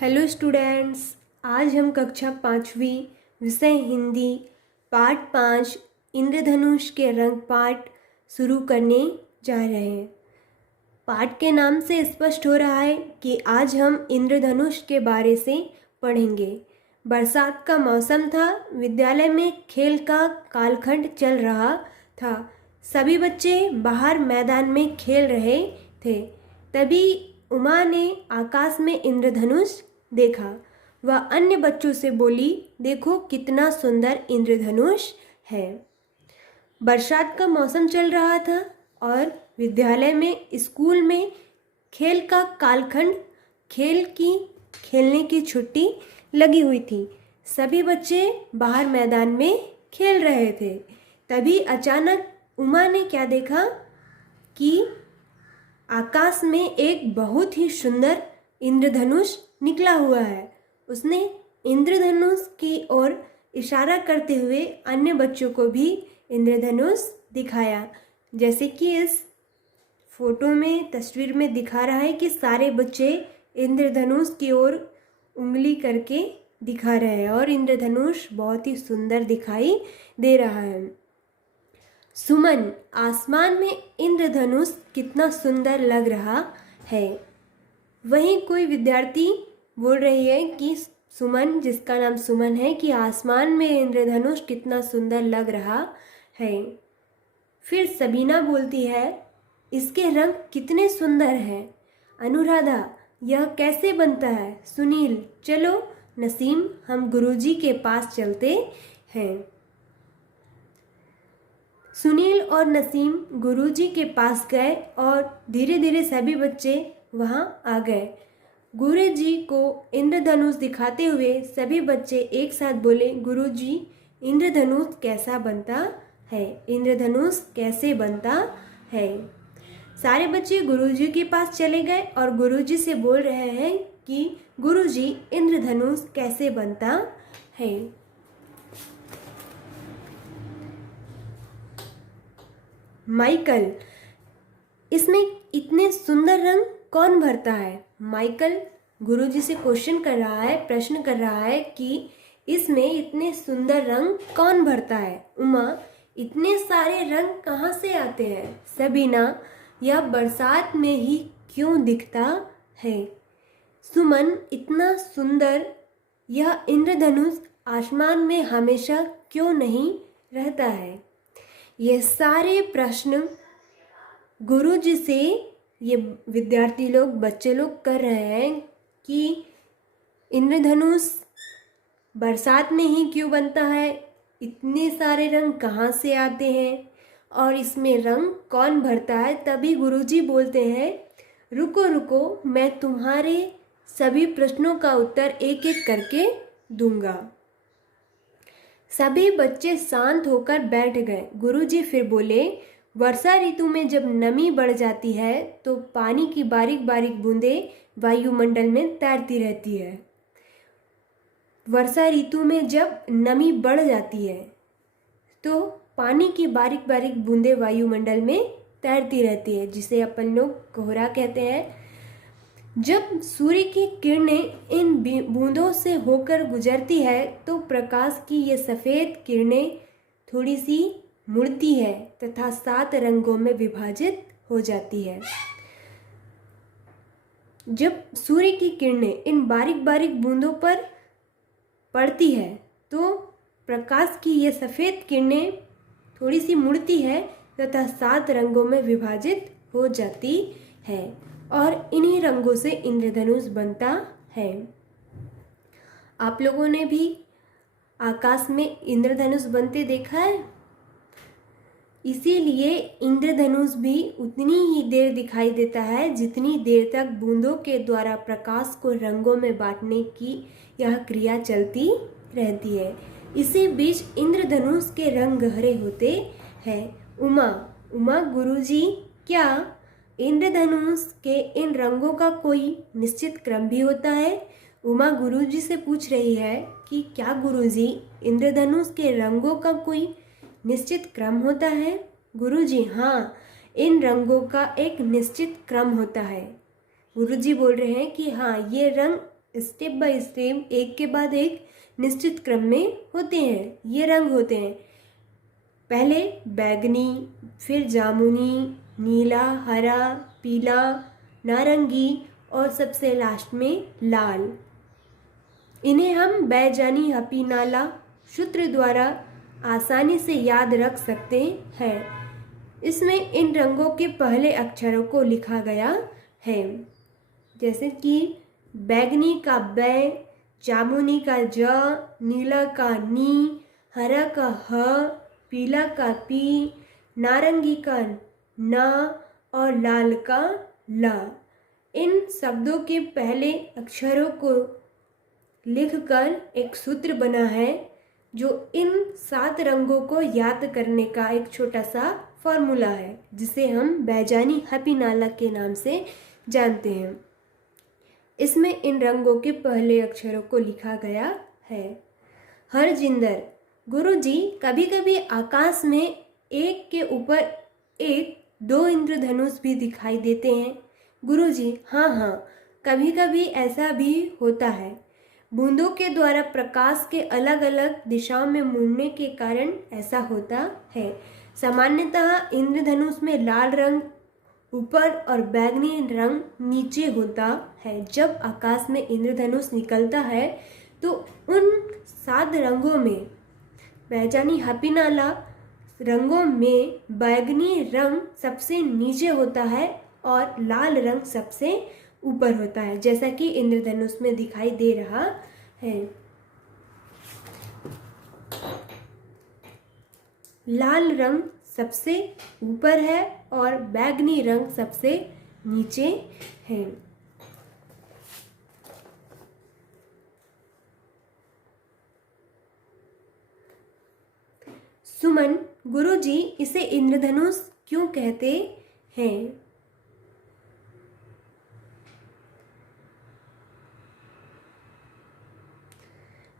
Hello students, आज हम कक्षा 5वीं विषय हिंदी पाठ 5 इंद्रधनुष के रंग पाठ शुरू करने जा रहे हैं। पाठ के नाम से स्पष्ट हो रहा है कि आज हम इंद्रधनुष के बारे से पढ़ेंगे। बरसात का मौसम था, विद्यालय में खेल का कालखंड चल रहा था। सभी बच्चे बाहर मैदान में खेल रहे थे। तभी उमा ने आकाश में इंद्रधनुष देखा। वह अन्य बच्चों से बोली, देखो कितना सुंदर इंद्रधनुष है। बरसात का मौसम चल रहा था और विद्यालय में स्कूल में खेल का कालखंड खेलने की छुट्टी लगी हुई थी। सभी बच्चे बाहर मैदान में खेल रहे थे। तभी अचानक उमा ने क्या देखा कि आकाश में एक बहुत ही सुंदर इंद्रधनुष निकला हुआ है। उसने इंद्रधनुष की ओर इशारा करते हुए अन्य बच्चों को भी इंद्रधनुष दिखाया। जैसे कि इस फोटो में तस्वीर में दिखा रहा है कि सारे बच्चे इंद्रधनुष की ओर उंगली करके दिखा रहे हैं और इंद्रधनुष बहुत ही सुंदर दिखाई दे रहा है। सुमन, आसमान में इंद्रधनुष कितना सुंदर लग रहा है। वहीं कोई विद्यार्थी बोल रही है कि सुमन, जिसका नाम सुमन है, कि आसमान में इंद्रधनुष कितना सुंदर लग रहा है। फिर सबीना बोलती है, इसके रंग कितने सुंदर हैं। अनुराधा, यह कैसे बनता है। सुनील, चलो नसीम, हम गुरुजी के पास चलते हैं। सुनील और नसीम गुरुजी के पास गए और धीरे धीरे सभी बच्चे वहां आ गए। गुरुजी को इंद्रधनुष दिखाते हुए सभी बच्चे एक साथ बोले, गुरुजी, इंद्रधनुष कैसा बनता है। इंद्रधनुष कैसे बनता है। सारे बच्चे गुरुजी के पास चले गए और गुरुजी से बोल रहे हैं कि गुरुजी, इंद्रधनुष कैसे बनता है। माइकल, इसमें इतने सुंदर रंग कौन भरता है। माइकल गुरुजी से प्रश्न कर रहा है कि इसमें इतने सुंदर रंग कौन भरता है। उमा, इतने सारे रंग कहाँ से आते हैं। सबीना, यह बरसात में ही क्यों दिखता है। सुमन, इतना सुंदर यह इंद्रधनुष आसमान में हमेशा क्यों नहीं रहता है। ये सारे प्रश्न गुरुजी से ये विद्यार्थी लोग, बच्चे लोग कर रहे हैं कि इंद्रधनुष बरसात में ही क्यों बनता है, इतने सारे रंग कहाँ से आते हैं और इसमें रंग कौन भरता है। तभी गुरुजी बोलते हैं, रुको रुको, मैं तुम्हारे सभी प्रश्नों का उत्तर एक एक करके दूंगा। सभी बच्चे शांत होकर बैठ गए। गुरुजी फिर बोले, वर्षा ऋतु में जब नमी बढ़ जाती है तो पानी की बारीक बारीक बूंदें वायुमंडल में तैरती रहती है। वर्षा ऋतु में जब नमी बढ़ जाती है तो पानी की बारीक बारीक बूंदें वायुमंडल में तैरती रहती है, जिसे अपन लोग कोहरा कहते हैं। जब सूर्य की किरणें इन बूंदों से होकर गुजरती है तो प्रकाश की ये सफ़ेद किरणें थोड़ी सी मुड़ती है तथा 7 रंगों में विभाजित हो जाती है। जब सूर्य की किरणें इन बारीक बारीक बूंदों पर पड़ती है तो प्रकाश की ये सफ़ेद किरणें थोड़ी सी मुड़ती है तथा 7 रंगों में विभाजित हो जाती है और इन्हीं रंगों से इंद्रधनुष बनता है। आप लोगों ने भी आकाश में इंद्रधनुष बनते देखा है। इसीलिए इंद्रधनुष भी उतनी ही देर दिखाई देता है जितनी देर तक बूंदों के द्वारा प्रकाश को रंगों में बांटने की यह क्रिया चलती रहती है। इसी बीच इंद्रधनुष के रंग गहरे होते हैं। उमा, गुरुजी, क्या इंद्रधनुष के इन रंगों का कोई निश्चित क्रम भी होता है। उमा गुरुजी से पूछ रही है कि क्या गुरुजी, इंद्रधनुष के रंगों का कोई निश्चित क्रम होता है। गुरुजी, हाँ, इन रंगों का एक निश्चित क्रम होता है। गुरुजी बोल रहे हैं कि हाँ, ये रंग स्टेप बाय स्टेप एक के बाद एक निश्चित क्रम में होते हैं। ये रंग होते हैं, पहले बैगनी, फिर जामुनी, नीला, हरा, पीला, नारंगी और सबसे लास्ट में लाल। इन्हें हम बैजानी हपीनाला सूत्र द्वारा आसानी से याद रख सकते हैं। इसमें इन रंगों के पहले अक्षरों को लिखा गया है, जैसे कि बैगनी का बै, जामुनी का ज, नीला का नी, हरा का ह, पीला का पी, नारंगी का ना और लाल का ला। इन शब्दों के पहले अक्षरों को लिखकर एक सूत्र बना है, जो इन 7 रंगों को याद करने का एक छोटा सा फॉर्मूला है, जिसे हम बैजानी हपीनाला के नाम से जानते हैं। इसमें इन रंगों के पहले अक्षरों को लिखा गया है। हरजिंदर, गुरुजी कभी कभी आकाश में एक के ऊपर एक 2 इंद्रधनुष भी दिखाई देते हैं। गुरुजी, हाँ, कभी कभी ऐसा भी होता है। बूंदों के द्वारा प्रकाश के अलग अलग दिशाओं में मुड़ने के कारण ऐसा होता है। सामान्यतः इंद्रधनुष में लाल रंग ऊपर और बैगनी रंग नीचे होता है। जब आकाश में इंद्रधनुष निकलता है तो उन 7 रंगों में बैजानी हपीनाला रंगों में बैगनी रंग सबसे नीचे होता है और लाल रंग सबसे ऊपर होता है, जैसा कि इंद्रधनुष में दिखाई दे रहा है। लाल रंग सबसे ऊपर है और बैगनी रंग सबसे नीचे है। सुमन, गुरुजी इसे इंद्रधनुष क्यों कहते हैं?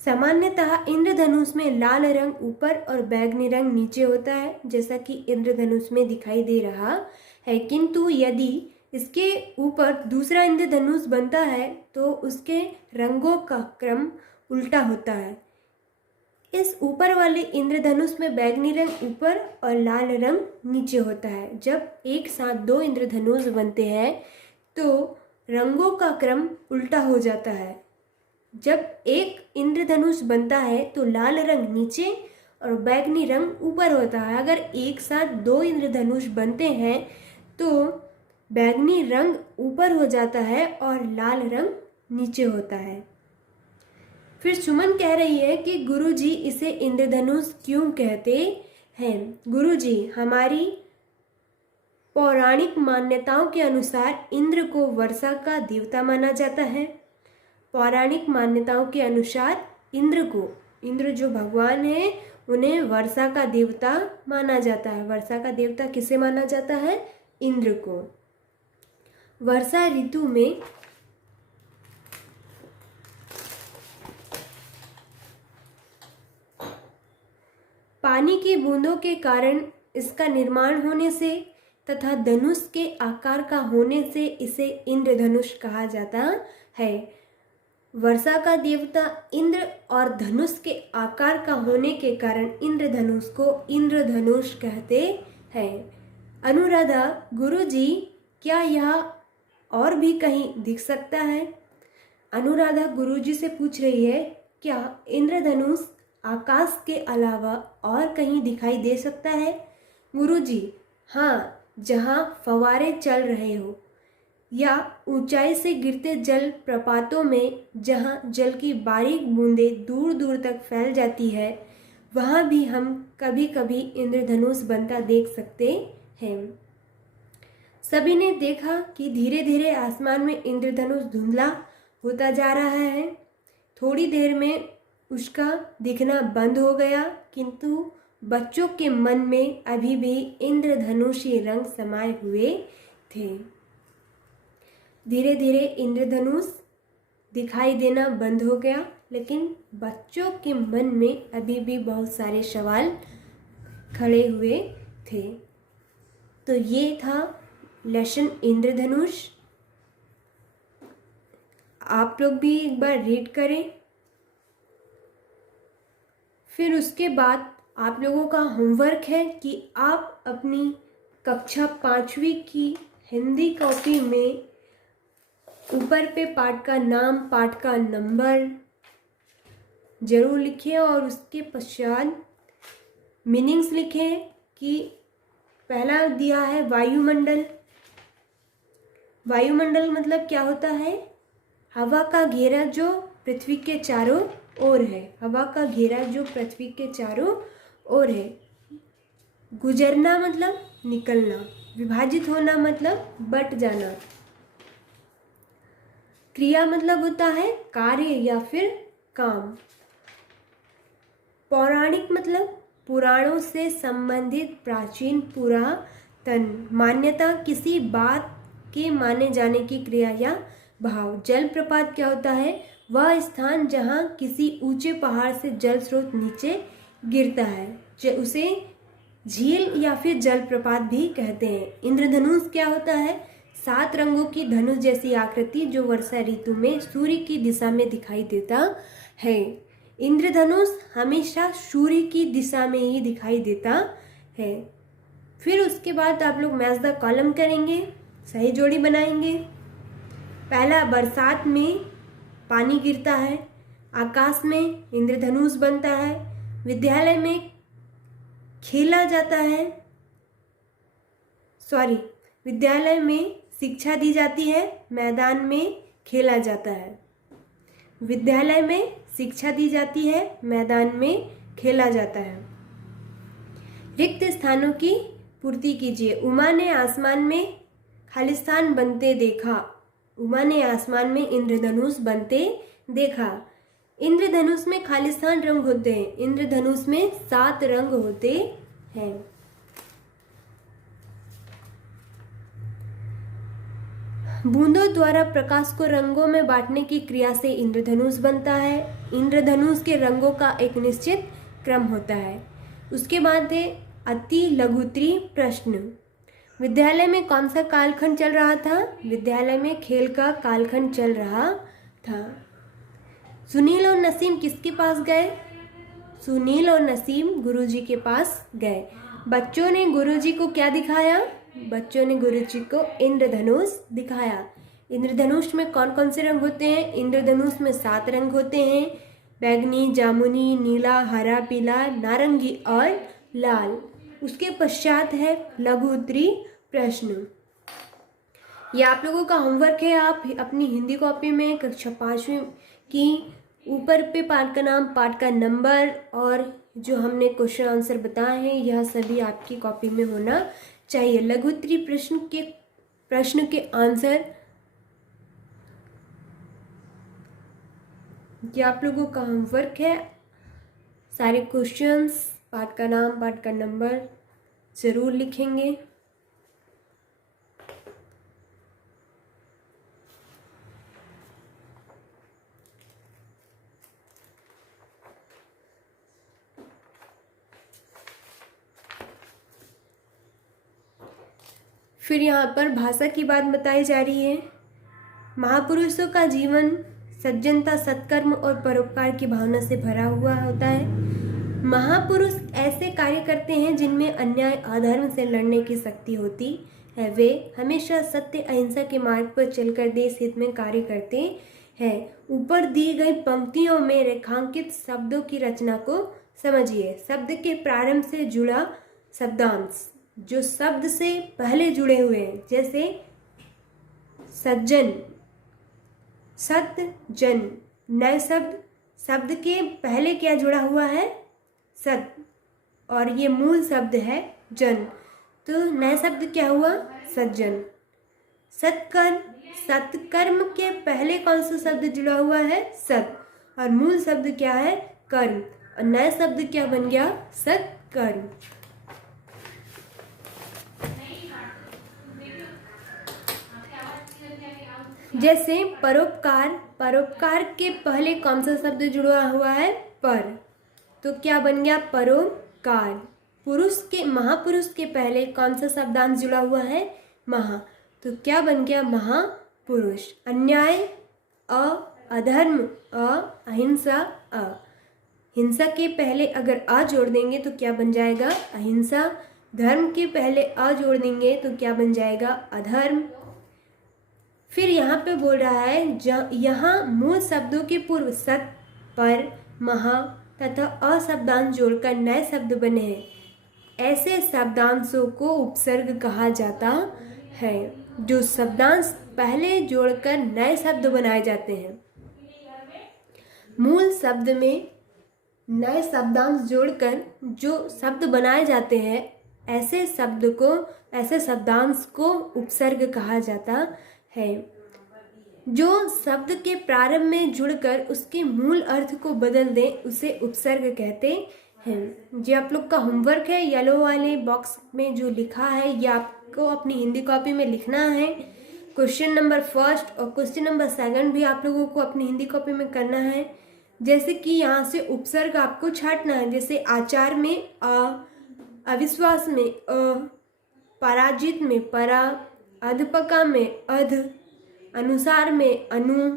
सामान्यतः इंद्रधनुष में लाल रंग ऊपर और बैगनी रंग नीचे होता है, जैसा कि इंद्रधनुष में दिखाई दे रहा है। किंतु यदि इसके ऊपर दूसरा इंद्रधनुष बनता है तो उसके रंगों का क्रम उल्टा होता है। इस ऊपर वाले इंद्रधनुष में बैगनी रंग ऊपर और लाल रंग नीचे होता है। जब एक साथ 2 इंद्रधनुष बनते हैं तो रंगों का क्रम उल्टा हो जाता है। जब एक इंद्रधनुष बनता है तो लाल रंग नीचे और बैगनी रंग ऊपर होता है। अगर एक साथ 2 इंद्रधनुष बनते हैं तो बैगनी रंग ऊपर हो जाता है और लाल रंग नीचे होता है। फिर सुमन कह रही है कि गुरुजी इसे इंद्रधनुष क्यों कहते हैं? गुरुजी, हमारी पौराणिक मान्यताओं के अनुसार इंद्र को वर्षा का देवता माना जाता है। पौराणिक मान्यताओं के अनुसार इंद्र जो भगवान है उन्हें वर्षा का देवता माना जाता है। वर्षा का देवता किसे माना जाता है? इंद्र को। वर्षा ऋतु में पानी की बूंदों के कारण इसका निर्माण होने से तथा धनुष के आकार का होने से इसे इंद्रधनुष कहा जाता है। वर्षा का देवता इंद्र और धनुष के आकार का होने के कारण इंद्रधनुष को इंद्रधनुष कहते हैं। अनुराधा, गुरुजी क्या यह और भी कहीं दिख सकता है? अनुराधा गुरुजी से पूछ रही है, क्या इंद्रधनुष आकाश के अलावा और कहीं दिखाई दे सकता है? गुरुजी, हाँ, जहाँ फव्वारे चल रहे हो या ऊंचाई से गिरते जल प्रपातों में जहाँ जल की बारीक बूंदें दूर दूर तक फैल जाती है, वहाँ भी हम कभी कभी इंद्रधनुष बनता देख सकते हैं। सभी ने देखा कि धीरे धीरे आसमान में इंद्रधनुष धुंधला होता जा रहा है। थोड़ी देर में उसका दिखना बंद हो गया, किंतु बच्चों के मन में अभी भी इंद्रधनुषी रंग समाये हुए थे। धीरे धीरे इंद्रधनुष दिखाई देना बंद हो गया, लेकिन बच्चों के मन में अभी भी बहुत सारे सवाल खड़े हुए थे। तो ये था लेसन इंद्रधनुष। आप लोग भी एक बार रीड करें। फिर उसके बाद आप लोगों का होमवर्क है कि आप अपनी कक्षा 5वीं की हिंदी कॉपी में ऊपर पे पाठ का नाम, पाठ का नंबर जरूर लिखें और उसके पश्चात मीनिंग्स लिखें। कि पहला दिया है वायुमंडल। वायुमंडल मतलब क्या होता है? हवा का घेरा जो पृथ्वी के चारों ओर है। हवा का घेरा जो पृथ्वी के चारों ओर है। गुजरना मतलब निकलना। विभाजित होना मतलब बट जाना। क्रिया मतलब होता है कार्य या फिर काम। पौराणिक मतलब पुराणों से संबंधित प्राचीन पुरातन मान्यता, किसी बात के माने जाने की क्रिया या भाव। जलप्रपात क्या होता है? वह स्थान जहाँ किसी ऊंचे पहाड़ से जल स्रोत नीचे गिरता है, उसे झील या फिर जलप्रपात भी कहते हैं। इंद्रधनुष क्या होता है? 7 रंगों की धनुष जैसी आकृति जो वर्षा ऋतु में सूर्य की दिशा में दिखाई देता है। इंद्रधनुष हमेशा सूर्य की दिशा में ही दिखाई देता है। फिर उसके बाद आप लोग मैच द कॉलम करेंगे, सही जोड़ी बनाएंगे। पहला, बरसात में पानी गिरता है, आकाश में इंद्रधनुष बनता है, विद्यालय में खेला जाता है, विद्यालय में शिक्षा दी जाती है, मैदान में खेला जाता है। विद्यालय में शिक्षा दी जाती है, मैदान में खेला जाता है। रिक्त स्थानों की पूर्ति कीजिए। उमा ने आसमान में खालिस्तान बनते देखा। उमा ने आसमान में इंद्रधनुष बनते देखा। इंद्रधनुष में खालिस्तान रंग होते हैं। इंद्रधनुष में 7 रंग होते हैं। बूंदों द्वारा प्रकाश को रंगों में बांटने की क्रिया से इंद्रधनुष बनता है। इंद्रधनुष के रंगों का एक निश्चित क्रम होता है। उसके बाद है अति लघुत्तरीय प्रश्न। विद्यालय में कौन सा कालखंड चल रहा था? विद्यालय में खेल का कालखंड चल रहा था। सुनील और नसीम किसके पास गए? सुनील और नसीम गुरुजी के पास गए। बच्चों ने गुरुजी को क्या दिखाया? बच्चों ने गुरुजी को इंद्रधनुष दिखाया। इंद्रधनुष में कौन कौन से रंग होते हैं? इंद्रधनुष में 7 रंग होते हैं। बैंगनी, जामुनी, नीला, हरा, पीला, नारंगी और लाल। उसके पश्चात है लघु उत्तरीय प्रश्न। ये आप लोगों का होमवर्क है। आप अपनी हिंदी कॉपी में कक्षा 5वीं की ऊपर पे पाठ का नाम, पाठ का नंबर और जो हमने क्वेश्चन आंसर बताए हैं यह सभी आपकी कॉपी में होना चाहिए। लघु उत्तरीय प्रश्न के आंसर ये आप लोगों का होमवर्क है। सारे क्वेश्चंस, पाठ का नाम, पाठ का नंबर जरूर लिखेंगे। फिर यहाँ पर भाषा की बात बताई जा रही है। महापुरुषों का जीवन सज्जनता, सत्कर्म और परोपकार की भावना से भरा हुआ होता है। महापुरुष ऐसे कार्य करते हैं जिनमें अन्याय, अधर्म से लड़ने की शक्ति होती है। वे हमेशा सत्य, अहिंसा के मार्ग पर चलकर देश हित में कार्य करते हैं। ऊपर दी गई पंक्तियों में रेखांकित शब्दों की रचना को समझिए। शब्द के प्रारंभ से जुड़ा शब्दांश जो शब्द से पहले जुड़े हुए हैं, जैसे सज्जन, सत्य, जन। नए शब्द के पहले क्या जुड़ा हुआ है? सत्य, और ये मूल शब्द है जन। तो नए शब्द क्या हुआ? सज्जन। सत्कर्म के पहले कौन सा शब्द जुड़ा हुआ है? सत, और मूल शब्द क्या है? कर्म, और नया शब्द क्या बन गया? सत्कर्म। जैसे परोपकार के पहले कौन सा शब्द जुड़ा हुआ है? पर, तो क्या बन गया? परोपकार। महापुरुष के पहले कौन सा शब्दांश जुड़ा हुआ है? महा, तो क्या बन गया? महापुरुष। अन्याय अ अधर्म, अहिंसा, हिंसा के पहले अगर अ जोड़ देंगे तो क्या बन जाएगा? अहिंसा। धर्म के पहले अ जोड़ देंगे तो क्या बन जाएगा? अधर्म। फिर यहाँ पे बोल रहा है यहाँ मूल शब्दों के पूर्व सत, पर, महा तथा अ शब्दांश जोड़कर नए शब्द बने हैं। ऐसे शब्दांशों को उपसर्ग कहा जाता है। जो शब्दांश पहले जोड़कर नए शब्द बनाए जाते हैं। मूल शब्द में नए शब्दांश जोड़कर जो शब्द बनाए जाते हैं, ऐसे शब्दांश को उपसर्ग कहा जाता है। जो शब्द के प्रारंभ में जुड़कर उसके मूल अर्थ को बदल दे उसे उपसर्ग कहते हैं। जो आप लोग का होमवर्क है, येलो वाले बॉक्स में जो लिखा है ये आपको अपनी हिंदी कॉपी में लिखना है। क्वेश्चन नंबर 1 और क्वेश्चन नंबर 2 भी आप लोगों को अपनी हिंदी कॉपी में करना है। जैसे कि यहाँ से उपसर्ग आपको छांटना है। जैसे आचार में अ, अविश्वास में अ, पराजित में परा, अधपका में अध, अनुसार में अनु,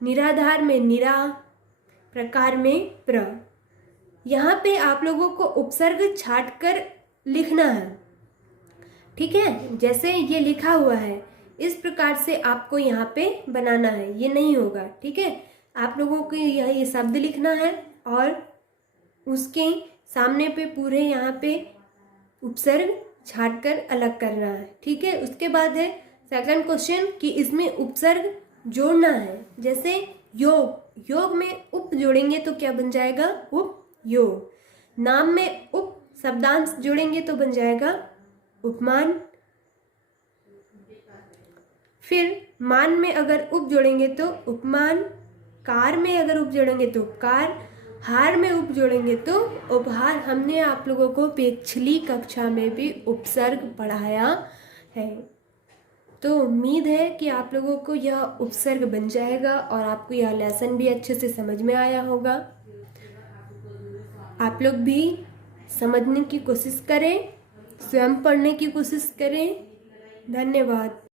निराधार में निरा, प्रकार में प्र। यहाँ पे आप लोगों को उपसर्ग छाट कर लिखना है, ठीक है। जैसे ये लिखा हुआ है इस प्रकार से आपको यहाँ पे बनाना है, ये नहीं होगा, ठीक है। आप लोगों को ये शब्द लिखना है और उसके सामने पे पूरे यहाँ पे उपसर्ग छाट कर अलग करना है, ठीक है। उसके बाद है सेकंड क्वेश्चन कि इसमें उपसर्ग जोड़ना है। जैसे योग, योग में उप जोड़ेंगे तो क्या बन जाएगा? उपयोग। नाम में उप शब्दांश जोड़ेंगे तो बन जाएगा उपमान। फिर मान में अगर उप जोड़ेंगे तो उपमान, कार में अगर उप जोड़ेंगे तो उपकार, हार में उप जोड़ेंगे तो उपहार। हमने आप लोगों को पिछली कक्षा में भी उपसर्ग पढ़ाया है, तो उम्मीद है कि आप लोगों को यह उपसर्ग बन जाएगा और आपको यह लेसन भी अच्छे से समझ में आया होगा। आप लोग भी समझने की कोशिश करें, स्वयं पढ़ने की कोशिश करें। धन्यवाद।